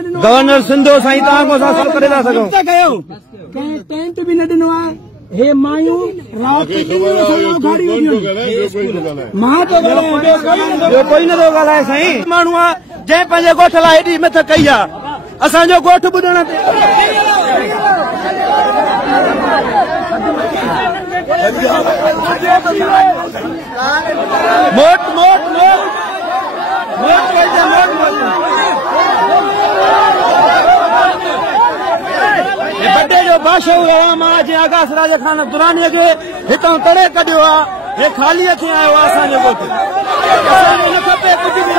गवर्नर सिंधो साईं तव्हां को असां सभु करे था सघूं टेंट भी न ॾिनो आहे हे मायूं राति कोई नथो ॻाल्हाए साईं माण्हू आहे जंहिं पंहिंजे ॻोठ लाइ हेॾी मथ कई आहे असांजो ॻोठ ॿुधण ते मोट मोट मोट बड़े जो बादशाह हुआ मां जे आगा सिराज खान दुरानी के हितां तड़े कढियो आहे हे खाली थी आयो आहे असांजे ॻोठ असांखे न खपे कुझु बि न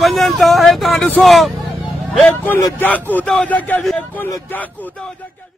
वञनि था तव्हां ॾिसो हे कुल डाकू अथव जेके